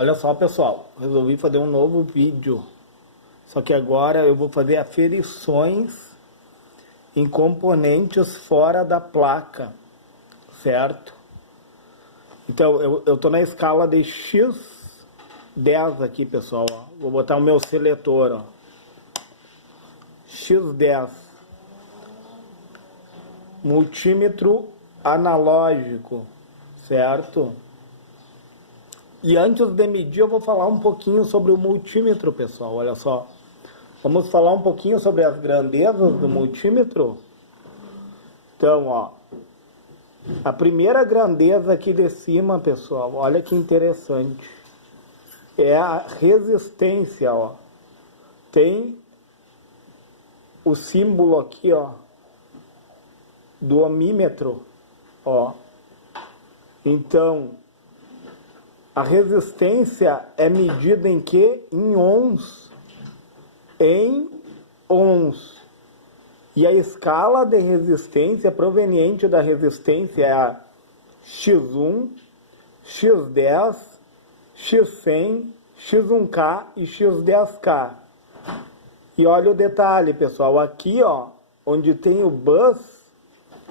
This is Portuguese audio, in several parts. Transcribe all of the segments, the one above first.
Olha só, pessoal, resolvi fazer um novo vídeo. Só que agora eu vou fazer aferições em componentes fora da placa, certo? Então, eu tô na escala de X10 aqui, pessoal, ó. Vou botar o meu seletor, ó. X10. Multímetro analógico, certo? E antes de medir, eu vou falar um pouquinho sobre o multímetro, pessoal. Olha só. Vamos falar um pouquinho sobre as grandezas do multímetro? Então, ó. A primeira grandeza aqui de cima, pessoal, olha que interessante. É a resistência, ó. Tem o símbolo aqui, ó, do ohmímetro, ó. Então, a resistência é medida em quê? Em ohms. Em ohms. E a escala de resistência proveniente da resistência é a X1, X10, X100, X1K e X10K. E olha o detalhe, pessoal. Aqui, ó, onde tem o bus,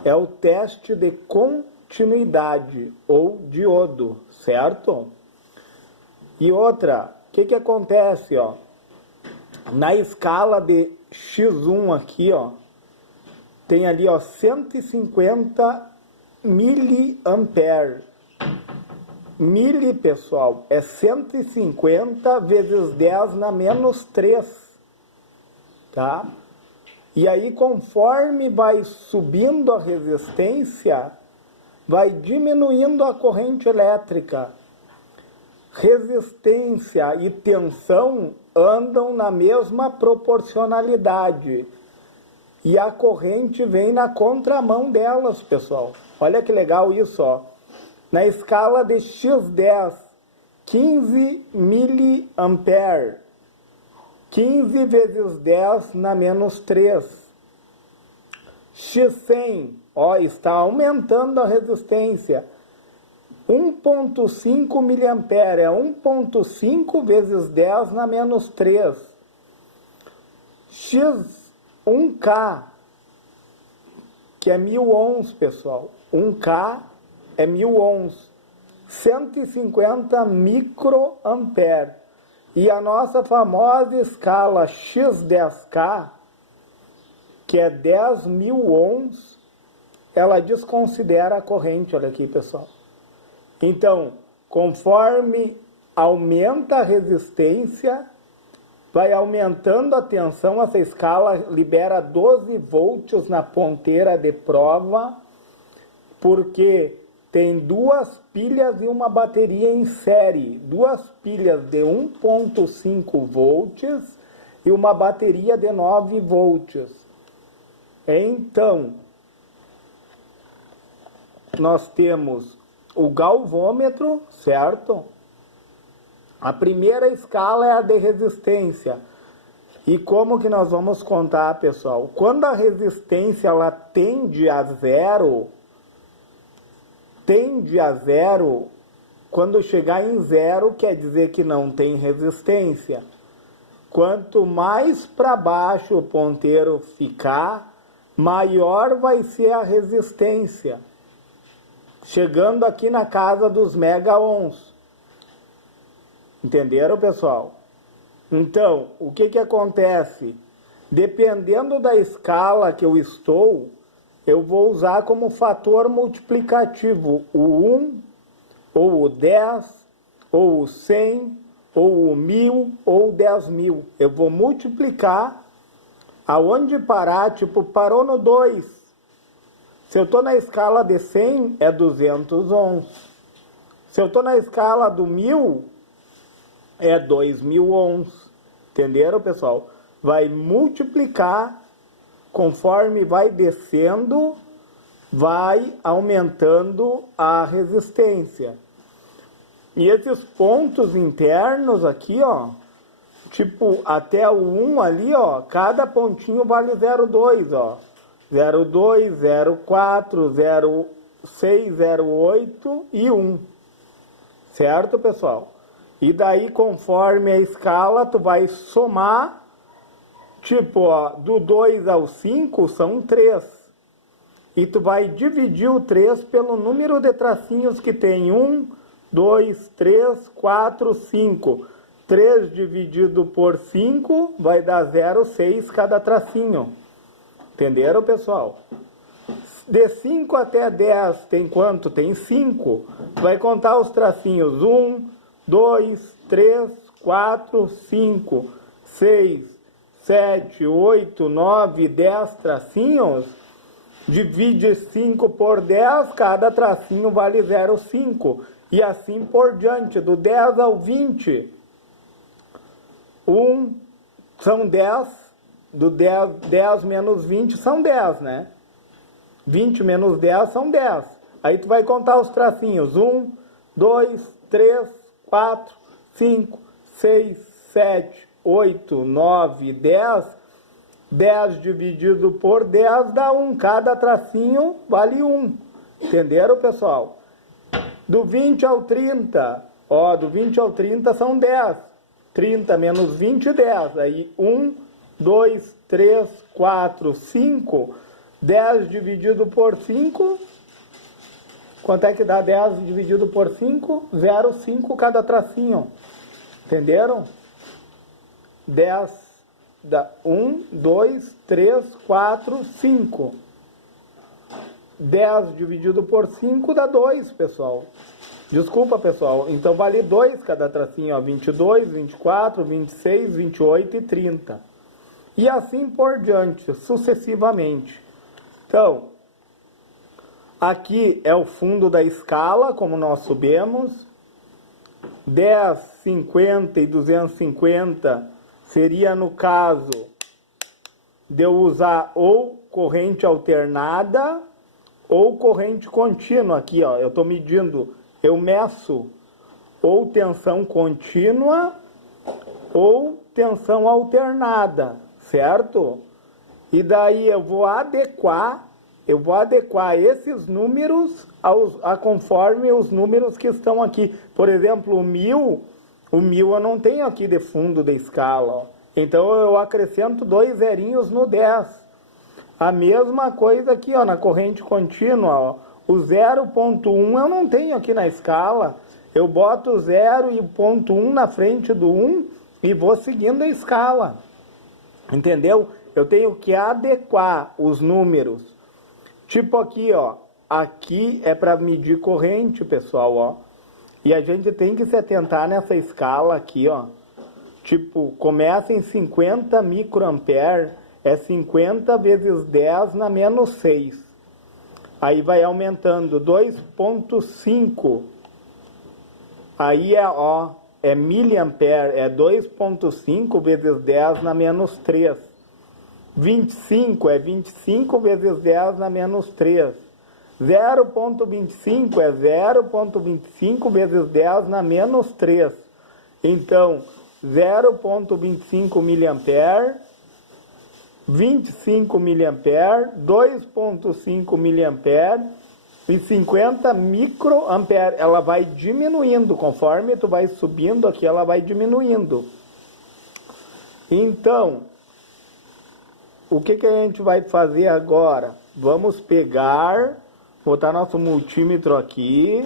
é o teste de continuidade ou diodo, certo? E outra, o que acontece, ó? Na escala de X1 aqui, ó, tem ali, ó, 150 miliampere. Mili, pessoal, é 150 vezes 10 na menos 3, tá? E aí, conforme vai subindo a resistência, vai diminuindo a corrente elétrica. Resistência e tensão andam na mesma proporcionalidade. E a corrente vem na contramão delas, pessoal. Olha que legal isso, ó. Na escala de X10, 15 miliampere. 15 vezes 10 na menos 3. X100, ó, está aumentando a resistência. 1,5 miliampere, é 1,5 vezes 10 na menos 3. X1K, que é 1000 ohms, pessoal. 1K é 1000 ohms. 150 microampere. E a nossa famosa escala X10K, que é 10.000 ohms, ela desconsidera a corrente, olha aqui, pessoal. Então, conforme aumenta a resistência, vai aumentando a tensão, essa escala libera 12 volts na ponteira de prova, porque tem duas pilhas e uma bateria em série. Duas pilhas de 1,5 volts e uma bateria de 9 volts. Então, nós temos o galvômetro, certo? A primeira escala é a de resistência. E como que nós vamos contar, pessoal? Quando a resistência ela tende a zero, quando chegar em zero, quer dizer que não tem resistência. Quanto mais para baixo o ponteiro ficar, maior vai ser a resistência. Chegando aqui na casa dos mega-ohms. Entenderam, pessoal? Então, o que acontece? Dependendo da escala que eu estou, eu vou usar como fator multiplicativo o 1, ou o 10, ou o 100, ou o 1000, ou o 10.000. Eu vou multiplicar aonde parar, tipo, parou no 2. Se eu estou na escala de 100, é 200 ohms. Se eu estou na escala do 1000, é 2000 ohms. Entenderam, pessoal? Vai multiplicar, conforme vai descendo, vai aumentando a resistência. E esses pontos internos aqui, ó, tipo, até o 1 ali, ó, cada pontinho vale 0,2, ó. 0,2, 0,4, 0,6, 0,8 e 1. Certo, pessoal? E daí, conforme a escala, tu vai somar, tipo, ó, do 2 ao 5 são 3. E tu vai dividir o 3 pelo número de tracinhos que tem. 1, 2, 3, 4, 5. 3 dividido por 5 vai dar 0,6 cada tracinho. Entenderam, pessoal? De 5 até 10 tem quanto? Tem 5. Vai contar os tracinhos. 1, 2, 3, 4, 5, 6, 7, 8, 9, 10 tracinhos. Divide 5 por 10, cada tracinho vale 0,5. E assim por diante, do 10 ao 20. São 10, do 10 menos 20 são 10, né? 20 menos 10 são 10. Aí tu vai contar os tracinhos. 1, 2, 3, 4, 5, 6, 7, 8, 9, 10. 10 dividido por 10 dá 1. Cada tracinho vale 1. Entenderam, pessoal? Do 20 ao 30, ó, do 20 ao 30 são 10. 30 menos 20, 10. Aí 1, 2, 3, 4, 5. 10 dividido por 5. Quanto é que dá 10 dividido por 5? 0,5 cada tracinho. Entenderam? 10 dá 1, 2, 3, 4, 5. 10 dividido por 5 dá 2, pessoal. Desculpa, pessoal. Então vale 2 cada tracinho, ó. 22, 24, 26, 28 e 30. E assim por diante, sucessivamente. Então, aqui é o fundo da escala, como nós subimos. 10, 50 e 250 seria, no caso, de eu usar ou corrente alternada ou corrente contínua. Aqui, ó, eu estou medindo, eu meço ou tensão contínua ou tensão alternada, certo? E daí eu vou adequar esses números a conforme os números que estão aqui. Por exemplo, o 1000 eu não tenho aqui de fundo da escala, ó. Então eu acrescento 2 zerinhos no 10. A mesma coisa aqui, ó, na corrente contínua, ó. O 0,1 eu não tenho aqui na escala. Eu boto o 0 e o ponto 1 na frente do 1 e vou seguindo a escala. Entendeu? Eu tenho que adequar os números. Tipo aqui, ó. Aqui é para medir corrente, pessoal, ó. E a gente tem que se atentar nessa escala aqui, ó. Tipo, começa em 50 microampere, é 50 vezes 10 na menos 6. Aí vai aumentando 2,5. Aí é miliampere, é 2,5 vezes 10 na menos 3. 25 é 25 vezes 10 na menos 3. 0,25 é 0,25 vezes 10 na menos 3. Então, 0,25 miliampere, 25 miliampere, 2,5 miliampere e 50 microampere. Ela vai diminuindo, conforme tu vai subindo aqui, ela vai diminuindo. Então, o que a gente vai fazer agora? Vamos pegar, botar nosso multímetro aqui,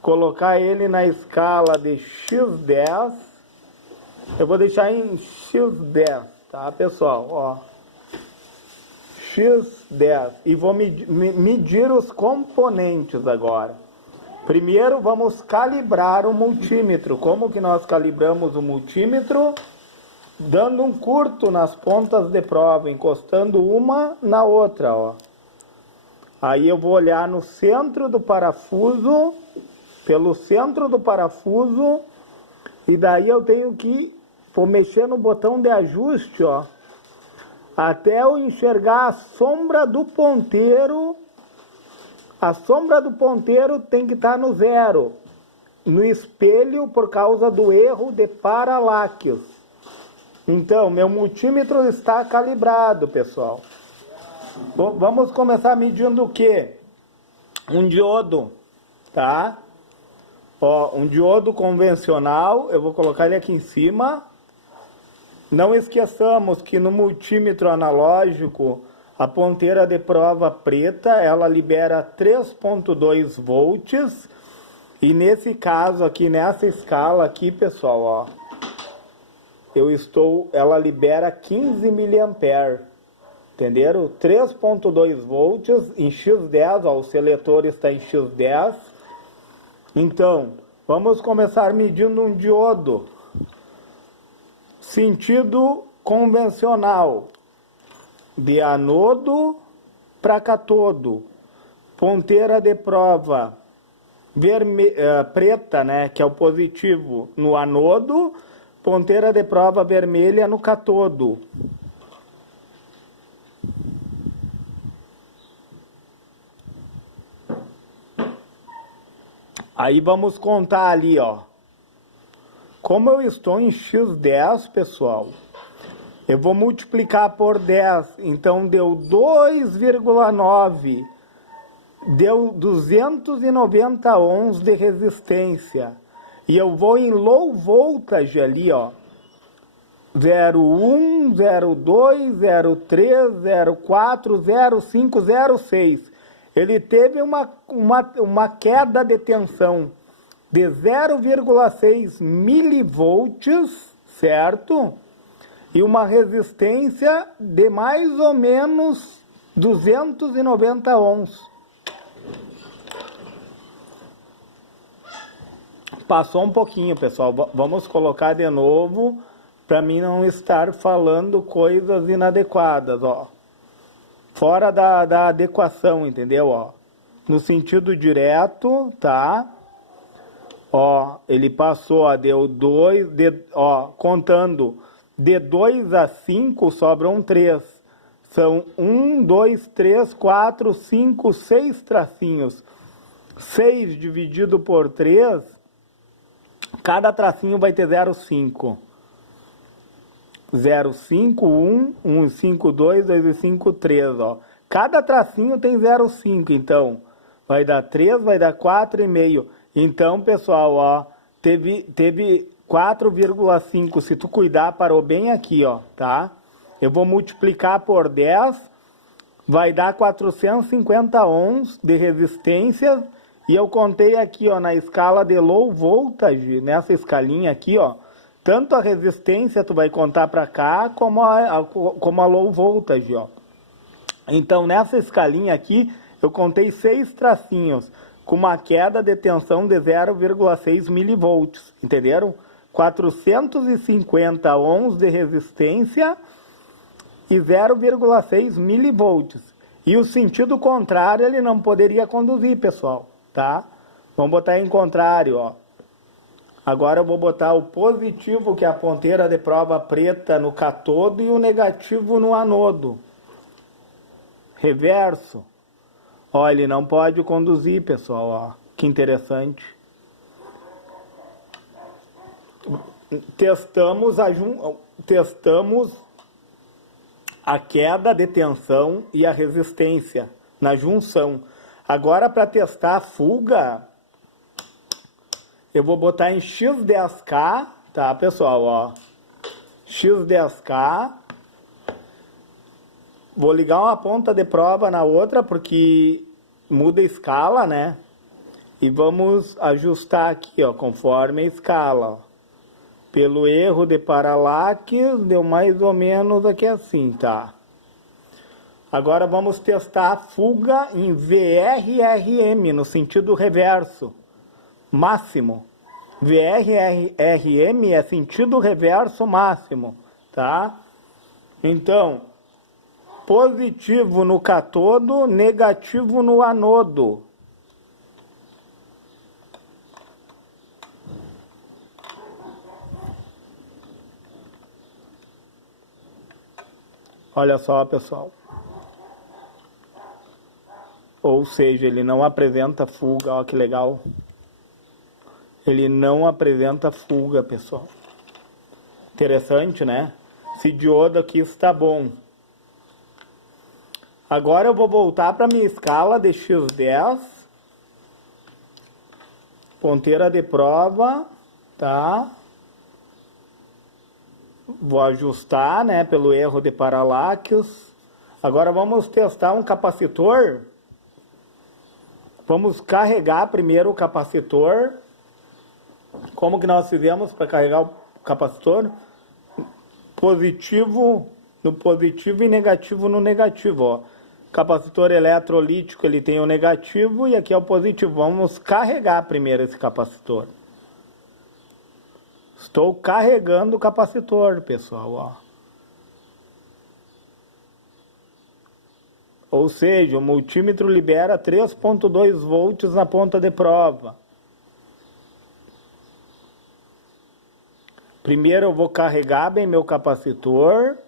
colocar ele na escala de X10. Eu vou deixar em X10, tá, pessoal? Ó, X10. E vou medir os componentes agora. Primeiro, vamos calibrar o multímetro. Como que nós calibramos o multímetro? Dando um curto nas pontas de prova, encostando uma na outra, ó. Aí eu vou olhar no centro do parafuso, pelo centro do parafuso, e daí eu tenho que vou mexer no botão de ajuste, ó, até eu enxergar a sombra do ponteiro. A sombra do ponteiro tem que estar no 0, no espelho, por causa do erro de paraláquios. Então, meu multímetro está calibrado, pessoal. Bom, vamos começar medindo o quê? Um diodo, tá? Ó, um diodo convencional, eu vou colocar ele aqui em cima. Não esqueçamos que no multímetro analógico, a ponteira de prova preta, ela libera 3.2 volts. E nesse caso aqui, nessa escala aqui, pessoal, ó, ela libera 15 miliamperes. Entenderam? 3.2 volts em X10, ó, o seletor está em X10. Então, vamos começar medindo um diodo. Sentido convencional, de anodo para catodo. Ponteira de prova preta, né, que é o positivo no anodo, ponteira de prova vermelha no catodo. Aí vamos contar ali, ó. Como eu estou em X10, pessoal, eu vou multiplicar por 10. Então, deu 2,9. Deu 290 ohms de resistência. E eu vou em low voltage ali, ó. 0,1, 0,2, 0,3, 0,4, 0,5, 0,6. Ele teve uma queda de tensão de 0,6 milivolts, certo? E uma resistência de mais ou menos 290 ohms. Passou um pouquinho, pessoal. Vamos colocar de novo para mim não estar falando coisas inadequadas, ó. Fora da adequação, entendeu? Ó, no sentido direto, tá? Ó, ele passou, ó, deu 2, ó, contando de 2 a 5 sobram 3. São 1, 2, 3, 4, 5, 6 tracinhos. 6 dividido por 3, cada tracinho vai ter 0,5. 0,5, 1, 1,5, 2, 2,5, 3, ó. Cada tracinho tem 0,5, então vai dar 3, vai dar 4,5. Então, pessoal, ó, teve 4,5. Se tu cuidar, parou bem aqui, ó, tá? Eu vou multiplicar por 10, vai dar 450 ohms de resistência. E eu contei aqui, ó, na escala de low voltage, nessa escalinha aqui, ó, tanto a resistência tu vai contar para cá, como a low voltage, ó. Então, nessa escalinha aqui, eu contei 6 tracinhos, com uma queda de tensão de 0,6 milivolts, entenderam? 450 ohms de resistência e 0,6 milivolts. E o sentido contrário ele não poderia conduzir, pessoal, tá? Vamos botar em contrário, ó. Agora eu vou botar o positivo, que é a ponteira de prova preta, no catodo, e o negativo no anodo. Reverso. Ó, ele não pode conduzir, pessoal, ó. Que interessante. Testamos a queda de tensão e a resistência na junção. Agora, para testar a fuga, eu vou botar em X10K, tá, pessoal, ó. X10K. Vou ligar uma ponta de prova na outra, porque muda a escala, né? E vamos ajustar aqui, ó, conforme a escala, ó. Pelo erro de paralaxe, deu mais ou menos aqui assim, tá? Agora vamos testar a fuga em VRRM, no sentido reverso. Máximo. VRRM é sentido reverso máximo, tá? Então, positivo no catodo, negativo no anodo. Olha só, pessoal. Ou seja, ele não apresenta fuga, ó que legal. Ele não apresenta fuga, pessoal. Interessante, né? Esse diodo aqui está bom. Agora eu vou voltar para minha escala de X10. ponteira de prova, tá? Vou ajustar, né, pelo erro de paralaxe. Agora vamos testar um capacitor. Vamos carregar primeiro o capacitor. Como que nós fizemos para carregar o capacitor? Positivo no positivo e negativo no negativo, ó. Capacitor eletrolítico, ele tem o negativo e aqui é o positivo. Vamos carregar primeiro esse capacitor. Estou carregando o capacitor, pessoal, ó. Ou seja, o multímetro libera 3,2 volts na ponta de prova. Primeiro eu vou carregar bem meu capacitor.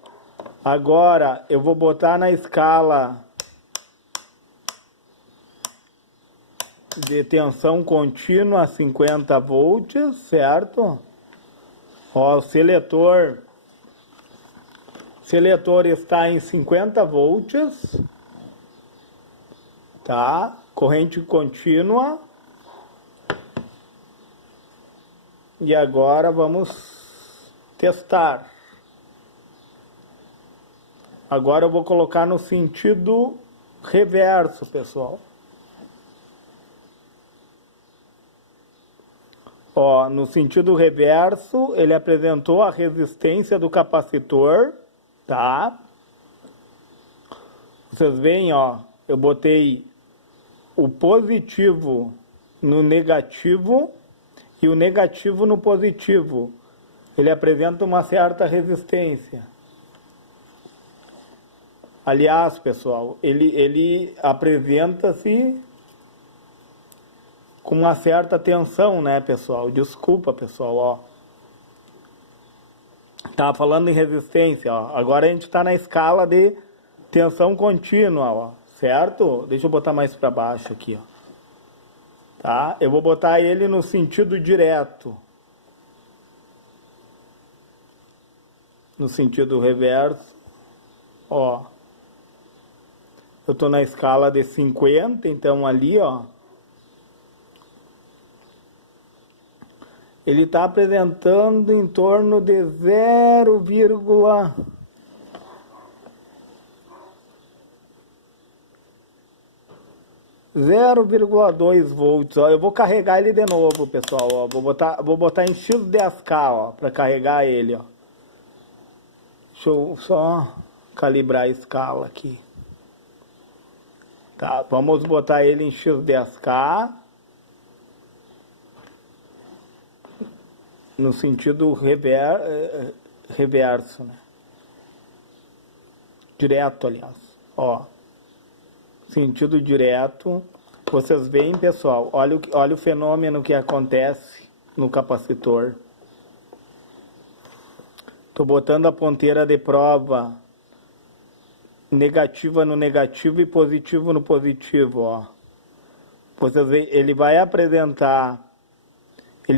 Agora eu vou botar na escala de tensão contínua a 50 volts, certo? Ó, o seletor está em 50 volts, tá? Corrente contínua. E agora vamos testar. Agora eu vou colocar no sentido reverso, pessoal. Ó, no sentido reverso, ele apresentou a resistência do capacitor, tá? Vocês veem, ó, eu botei o positivo no negativo e o negativo no positivo. Ele apresenta uma certa resistência. Aliás, pessoal, ele apresenta-se com uma certa tensão, né, pessoal? Desculpa, pessoal, ó. Tá falando em resistência, ó. Agora a gente está na escala de tensão contínua, ó, certo? Deixa eu botar mais para baixo aqui, ó. Tá? Eu vou botar ele no sentido direto. No sentido reverso, ó. Eu tô na escala de 50, então ali, ó, ele está apresentando em torno de 0,2 volts. Ó. Eu vou carregar ele de novo, pessoal. Ó. Vou botar em X10K, ó, para carregar ele. Ó. Deixa eu só calibrar a escala aqui. Tá, vamos botar ele em X10K. No sentido reverso, né? Direto, aliás. Ó. Sentido direto. Vocês veem, pessoal, olha o fenômeno que acontece no capacitor. Estou botando a ponteira de prova negativa no negativo e positivo no positivo, ó. Vocês veem, ele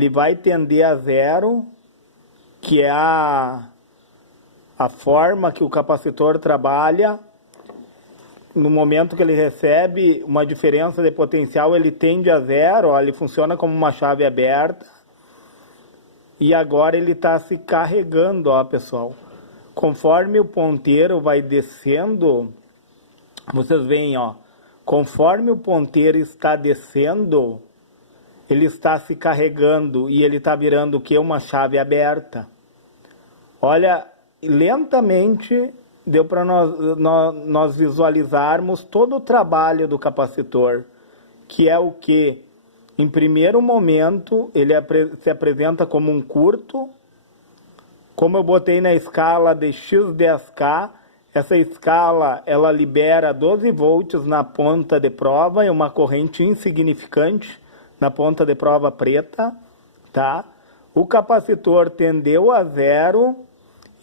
vai tender a zero, que é a forma que o capacitor trabalha. No momento que ele recebe uma diferença de potencial, ele tende a zero, ó, ele funciona como uma chave aberta. E agora ele está se carregando, ó, pessoal. Conforme o ponteiro vai descendo, vocês veem, ó, conforme o ponteiro está descendo, ele está se carregando e ele está virando o que? Uma chave aberta. Olha, lentamente deu para nós visualizarmos todo o trabalho do capacitor, que é o que? Em primeiro momento, ele se apresenta como um curto. Como eu botei na escala de X10K, essa escala ela libera 12 volts na ponta de prova e uma corrente insignificante na ponta de prova preta, tá? O capacitor tendeu a zero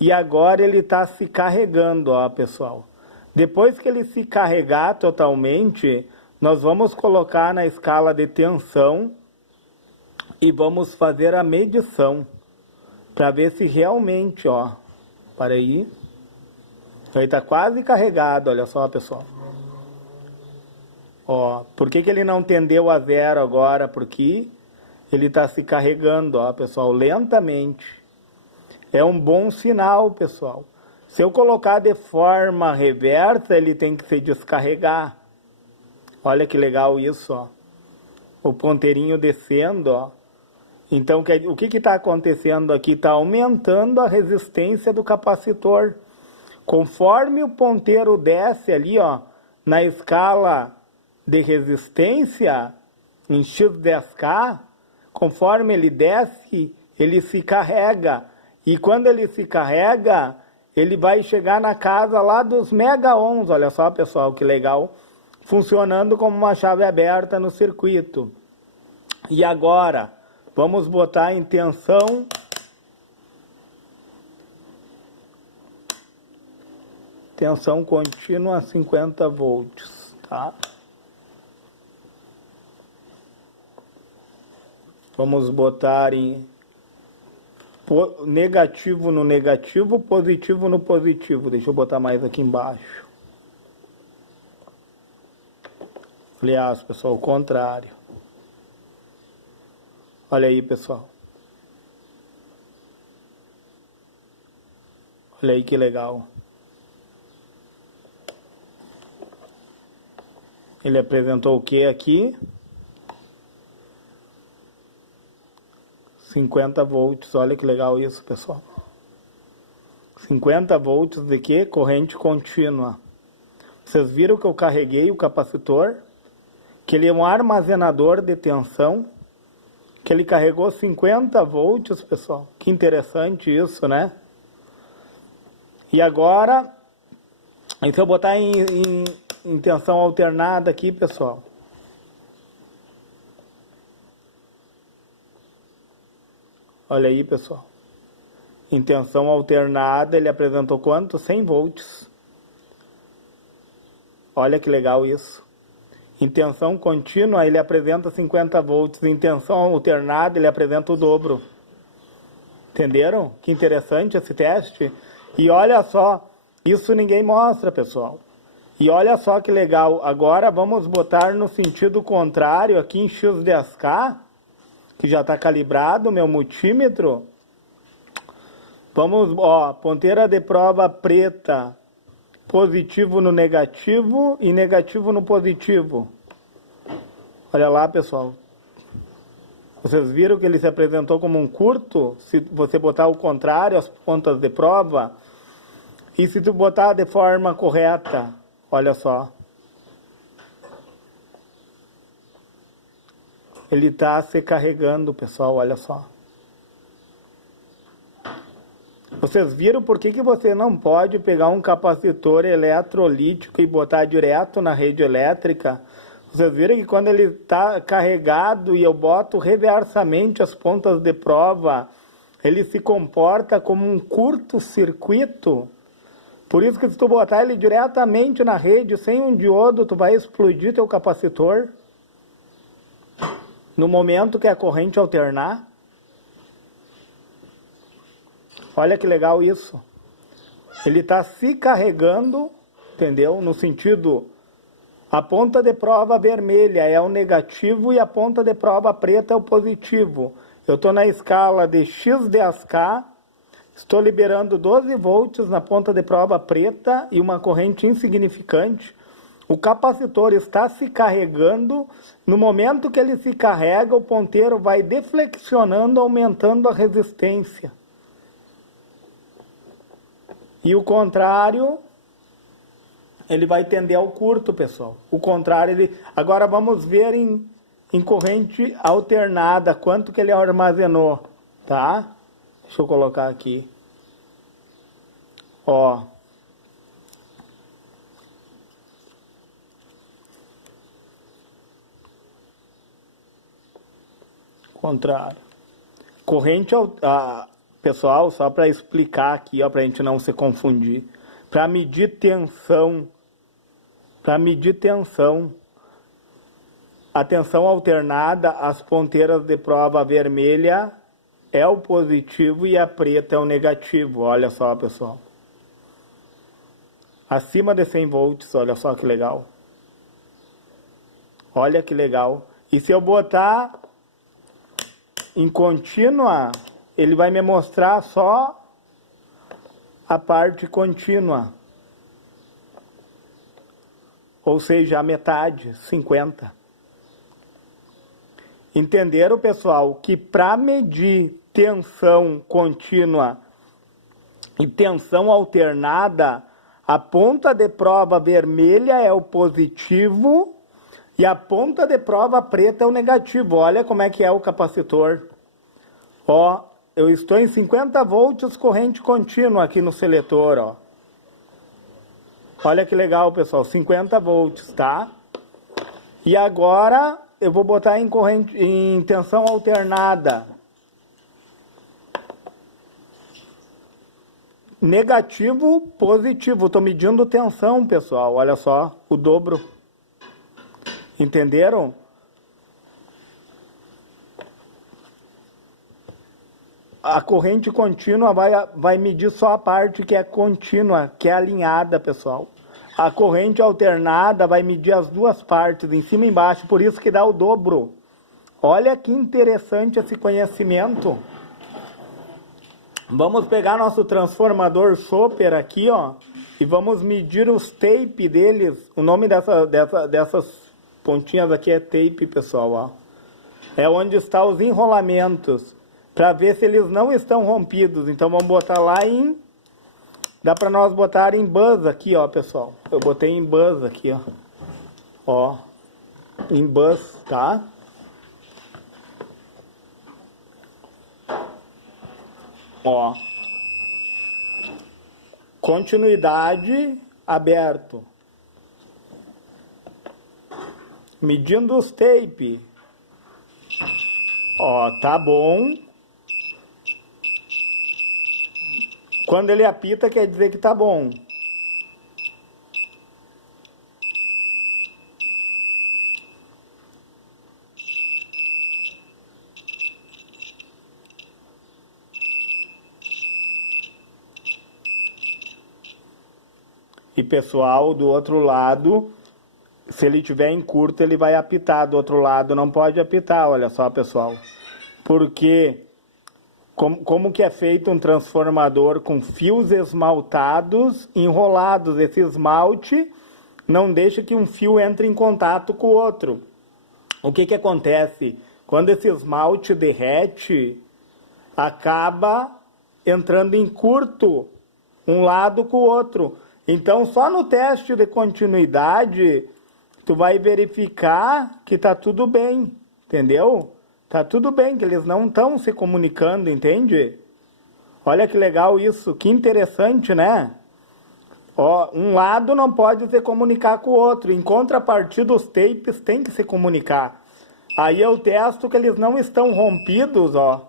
e agora ele está se carregando, ó, pessoal. Depois que ele se carregar totalmente, nós vamos colocar na escala de tensão e vamos fazer a medição para ver se realmente, ó, para aí, ele está quase carregado, olha só, pessoal. Ó, por que ele não tendeu a zero agora? Porque Ele está se carregando, ó, pessoal, lentamente. É um bom sinal, pessoal. Se eu colocar de forma reversa, ele tem que se descarregar. Olha que legal isso, ó. O ponteirinho descendo, ó. Então, o que está acontecendo aqui? Está aumentando a resistência do capacitor. Conforme o ponteiro desce ali, ó, na escala de resistência, em X10K, conforme ele desce, ele se carrega. E quando ele se carrega, ele vai chegar na casa lá dos mega ohms. Olha só, pessoal, que legal. Funcionando como uma chave aberta no circuito. E agora, vamos botar em tensão. Tensão contínua a 50 volts, tá? Vamos botar em negativo no negativo, positivo no positivo. Deixa eu botar mais aqui embaixo. Aliás, pessoal, o contrário. Olha aí, pessoal. Olha aí que legal. Ele apresentou o que aqui? 50 volts. Olha que legal isso, pessoal. 50 volts de quê? Corrente contínua. Vocês viram que eu carreguei o capacitor? Que ele é um armazenador de tensão, que ele carregou 50 volts, pessoal. Que interessante isso, né? E agora, se eu botar em tensão alternada aqui, pessoal. Olha aí, pessoal. Em tensão alternada, ele apresentou quanto? 100 volts. Olha que legal isso. Em tensão contínua, ele apresenta 50 volts. Em tensão alternada, ele apresenta o dobro. Entenderam? Que interessante esse teste. E olha só, isso ninguém mostra, pessoal. E olha só que legal. Agora vamos botar no sentido contrário, aqui em X10K, que já está calibrado o meu multímetro. Vamos, ó, ponteira de prova preta. Positivo no negativo e negativo no positivo. Olha lá, pessoal. Vocês viram que ele se apresentou como um curto? Se você botar o contrário, as pontas de prova. E se tu botar de forma correta, olha só. Ele está se carregando, pessoal, olha só. Vocês viram por que você não pode pegar um capacitor eletrolítico e botar direto na rede elétrica? Vocês viram que quando ele está carregado e eu boto reversamente as pontas de prova, ele se comporta como um curto-circuito? Por isso que se tu botar ele diretamente na rede, sem um diodo, tu vai explodir teu capacitor no momento que a corrente alternar. Olha que legal isso. Ele está se carregando, entendeu? No sentido, a ponta de prova vermelha é o negativo e a ponta de prova preta é o positivo. Eu estou na escala de X10K, estou liberando 12 volts na ponta de prova preta e uma corrente insignificante. O capacitor está se carregando. No momento que ele se carrega, o ponteiro vai deflexionando, aumentando a resistência. E o contrário, ele vai tender ao curto, pessoal. O contrário, ele... Agora vamos ver em corrente alternada, quanto que ele armazenou, tá? Deixa eu colocar aqui. Ó. Contrário. Corrente alternada. Pessoal, só para explicar aqui, ó, para a gente não se confundir. Para medir tensão, a tensão alternada, as ponteiras de prova vermelha é o positivo e a preta é o negativo. Olha só, pessoal. Acima de 100 volts, olha só que legal. Olha que legal. E se eu botar em contínua, ele vai me mostrar só a parte contínua. Ou seja, a metade, 50. Entenderam, pessoal, que para medir tensão contínua e tensão alternada, a ponta de prova vermelha é o positivo e a ponta de prova preta é o negativo. Olha como é que é o capacitor. Ó, eu estou em 50 volts corrente contínua aqui no seletor, ó. Olha que legal, pessoal, 50 volts, tá? E agora eu vou botar em tensão alternada. Negativo, positivo. Estou medindo tensão, pessoal. Olha só, o dobro. Entenderam? A corrente contínua vai medir só a parte que é contínua, que é alinhada, pessoal. A corrente alternada vai medir as duas partes, em cima e embaixo, por isso que dá o dobro. Olha que interessante esse conhecimento. Vamos pegar nosso transformador Chopper aqui, ó, e vamos medir os tape deles. O nome dessas pontinhas aqui é tape, pessoal, ó. É onde estão os enrolamentos, para ver se eles não estão rompidos. Então vamos botar lá em... Dá para nós botar em bus aqui, ó, pessoal. Eu botei em bus aqui, ó. Ó, em bus, tá? Ó. Continuidade aberto. Medindo os tape. Ó, tá bom. Quando ele apita, quer dizer que tá bom. E pessoal, do outro lado, se ele tiver em curto, ele vai apitar. Do outro lado não pode apitar, olha só, pessoal. Porque... Como que é feito um transformador com fios esmaltados, enrolados? Esse esmalte não deixa que um fio entre em contato com o outro. O que que acontece? Quando esse esmalte derrete, acaba entrando em curto um lado com o outro. Então, só no teste de continuidade, tu vai verificar que tá tudo bem, entendeu? Tá tudo bem, que eles não estão se comunicando, entende? Olha que legal isso, que interessante, né? Ó, um lado não pode se comunicar com o outro, em contrapartida os tapes têm que se comunicar. Aí eu testo que eles não estão rompidos, ó.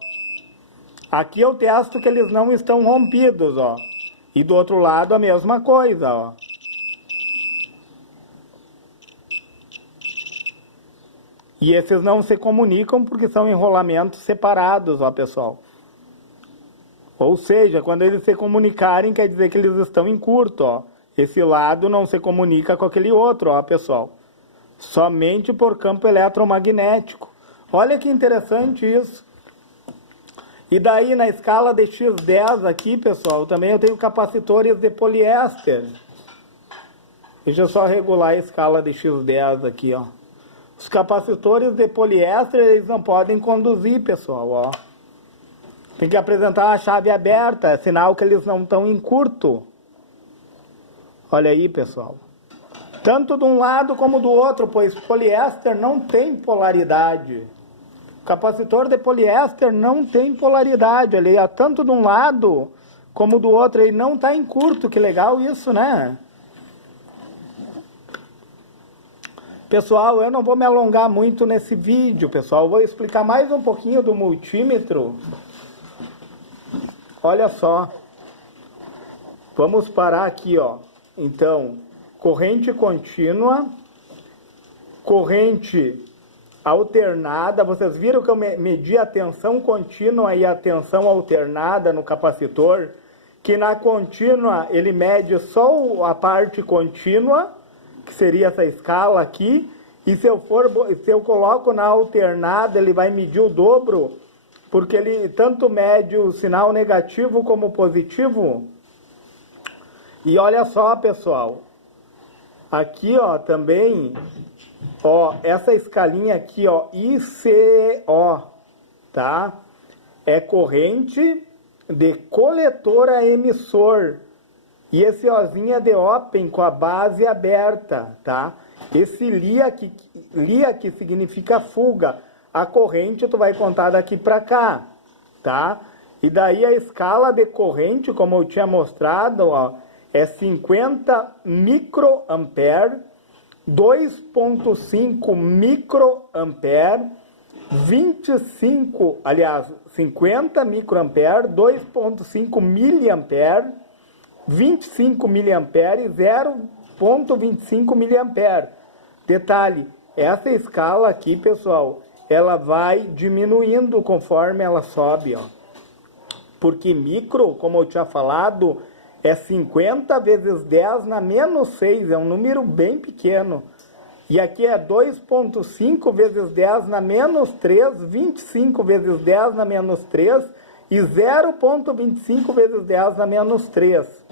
Aqui eu testo que eles não estão rompidos, ó. E do outro lado a mesma coisa, ó. E esses não se comunicam porque são enrolamentos separados, ó, pessoal. Ou seja, quando eles se comunicarem, quer dizer que eles estão em curto, ó. Esse lado não se comunica com aquele outro, ó, pessoal. Somente por campo eletromagnético. Olha que interessante isso. E daí, na escala de X10 aqui, pessoal, também eu tenho capacitores de poliéster. Deixa eu só regular a escala de X10 aqui, ó. Os capacitores de poliéster, eles não podem conduzir, pessoal, ó. Tem que apresentar a chave aberta, é sinal que eles não estão em curto. Olha aí, pessoal. Tanto de um lado como do outro, pois poliéster não tem polaridade. O capacitor de poliéster não tem polaridade, olha aí, tanto de um lado como do outro, ele não está em curto, que legal isso, né? Pessoal, eu não vou me alongar muito nesse vídeo, pessoal. Eu vou explicar mais um pouquinho do multímetro. Olha só. Vamos parar aqui, ó. Então, corrente contínua, corrente alternada. Vocês viram que eu medi a tensão contínua e a tensão alternada no capacitor? Que na contínua ele mede só a parte contínua, que seria essa escala aqui, e se eu coloco na alternada, ele vai medir o dobro porque ele tanto mede o sinal negativo como positivo. E olha só, pessoal, aqui, ó, também, ó, essa escalinha aqui, ó, ICO, tá? É corrente de coletor a emissor. E esse Ozinho é de Open com a base aberta, tá? Esse LIA que significa fuga. A corrente tu vai contar daqui para cá, tá? E daí a escala de corrente, como eu tinha mostrado, ó, é 50 microampere, 2.5 microampere, 50 microampere, 2.5 miliampere, 25 miliampere e 0.25 miliampere. Detalhe, essa escala aqui, pessoal, ela vai diminuindo conforme ela sobe, ó. Porque micro, como eu tinha falado, é 50 vezes 10 na menos 6, é um número bem pequeno. E aqui é 2.5 vezes 10 na menos 3, 25 vezes 10 na menos 3 e 0.25 vezes 10 na menos 3.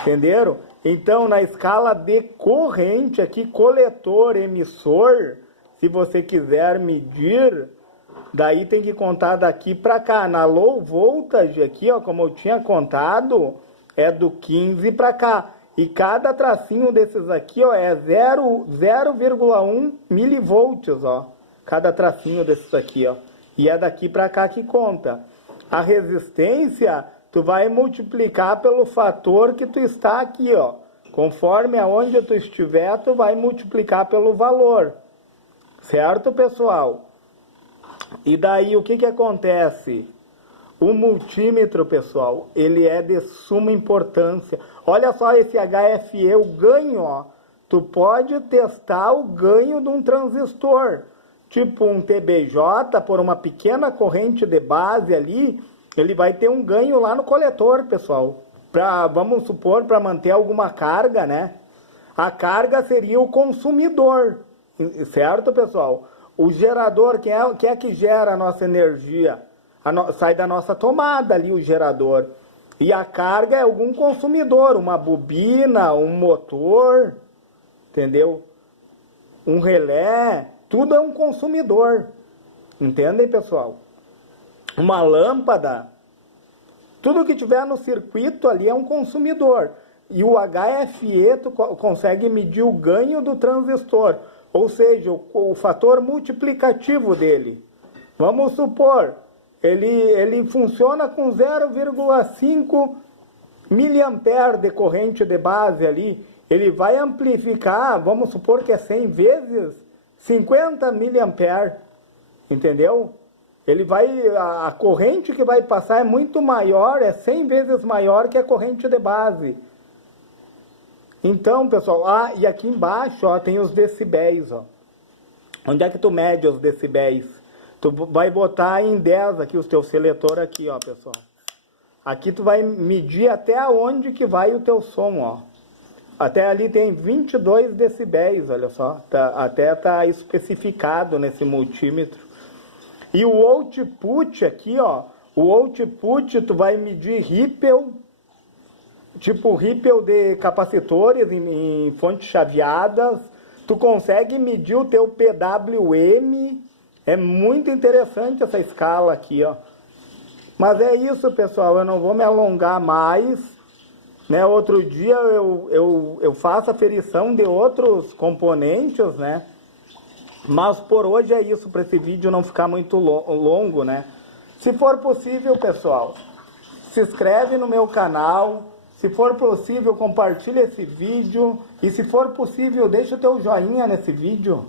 Entenderam? Então, na escala de corrente, aqui, coletor, emissor, se você quiser medir, daí tem que contar daqui para cá. Na low voltage, aqui, ó, como eu tinha contado, é do 15 para cá. E cada tracinho desses aqui, ó, é 0,1 milivolts, ó. Cada tracinho desses aqui, ó. E é daqui para cá que conta. A resistência, tu vai multiplicar pelo fator que tu está aqui, ó. Conforme aonde tu estiver, tu vai multiplicar pelo valor. Certo, pessoal? E daí, o que que acontece? O multímetro, pessoal, ele é de suma importância. Olha só esse HFE, o ganho, ó. Tu pode testar o ganho de um transistor. Tipo um TBJ, por uma pequena corrente de base ali, ele vai ter um ganho lá no coletor, pessoal. Vamos supor, para manter alguma carga, né? A carga seria o consumidor, certo, pessoal? O gerador, quem é que gera a nossa energia? Sai da nossa tomada ali o gerador. E a carga é algum consumidor, uma bobina, um motor, entendeu? Um relé, tudo é um consumidor. Entendem, pessoal? Uma lâmpada, tudo que tiver no circuito ali é um consumidor. E o HFE tu consegue medir o ganho do transistor, ou seja, o fator multiplicativo dele. Vamos supor, ele funciona com 0,5 miliampere de corrente de base ali. Ele vai amplificar, vamos supor que é 100 vezes 50 miliampere, entendeu? A corrente que vai passar é muito maior, é 100 vezes maior que a corrente de base. Então, pessoal, e aqui embaixo, ó, tem os decibéis, ó. Onde é que tu mede os decibéis? Tu vai botar em 10 aqui os teus seletores aqui, ó, pessoal. Aqui tu vai medir até onde que vai o teu som, ó. Até ali tem 22 decibéis, olha só. Até tá especificado nesse multímetro. E o output aqui, ó, o output tu vai medir ripple, tipo ripple de capacitores em fontes chaveadas. Tu consegue medir o teu PWM. É muito interessante essa escala aqui, ó. Mas é isso, pessoal, eu não vou me alongar mais, né? Outro dia eu faço a aferição de outros componentes, né? Mas por hoje é isso, para esse vídeo não ficar muito longo, né? Se for possível, pessoal, se inscreve no meu canal. Se for possível, compartilha esse vídeo. E se for possível, deixa o teu joinha nesse vídeo.